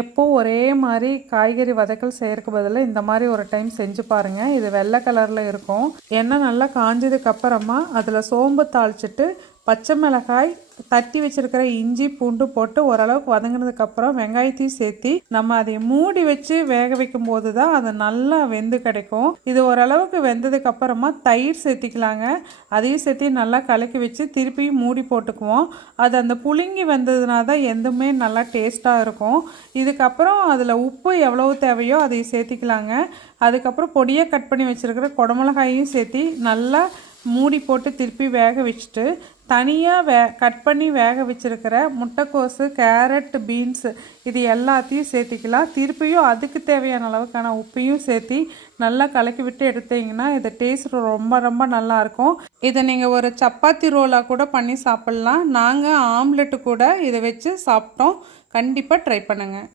எப்போ ஒரே மாதிரி காய்கறி வதக்கல் செய்யறதுக்கு பதிலாக இந்த மாதிரி ஒரு டைம் செஞ்சு பாருங்கள். இது வெள்ளை கலரில் இருக்கும். எண்ணெய் நல்லா காஞ்சதுக்கு அப்புறமா அதில் சோம்பு தாளிச்சிட்டு பச்சை மிளகாய், தட்டி வச்சிருக்கிற இஞ்சி பூண்டு போட்டு ஓரளவுக்கு வதங்கினதுக்கப்புறம் வெங்காயத்தையும் சேர்த்து நம்ம அதை மூடி வச்சு வேக வைக்கும் போது தான் அது நல்லா வெந்து கிடைக்கும். இது ஓரளவுக்கு வெந்ததுக்கு அப்புறமா தயிர் சேர்த்திக்கலாங்க. அதையும் சேர்த்து நல்லா கலக்கி வச்சு திருப்பியும் மூடி போட்டுக்குவோம். அது அந்த புழுங்கி வெந்ததுனா தான் எதுவுமே நல்லா டேஸ்ட்டாக இருக்கும். இதுக்கப்புறம் அதில் உப்பு எவ்வளவு தேவையோ அதை சேர்த்திக்கலாங்க. அதுக்கப்புறம் பொடியாக கட் பண்ணி வச்சுருக்கிற குடமிளகாயையும் சேர்த்து நல்லா மூடி போட்டு திருப்பி வேக வச்சுட்டு தனியாக கட் பண்ணி வேக வச்சுருக்கிற முட்டைக்கோசு, கேரட், பீன்ஸு இது எல்லாத்தையும் சேர்த்திக்கலாம். திருப்பியும் அதுக்கு தேவையான அளவுக்கான உப்பையும் சேர்த்தி நல்லா கலக்கி விட்டு எடுத்தீங்கன்னா இது டேஸ்ட் ரொம்ப ரொம்ப நல்லாயிருக்கும். இதை நீங்கள் ஒரு சப்பாத்தி ரோலாக கூட பண்ணி சாப்பிட்லாம். நாங்கள் ஆம்லெட்டு கூட இதை வச்சு சாப்பிட்டோம். கண்டிப்பாக ட்ரை பண்ணுங்கள்.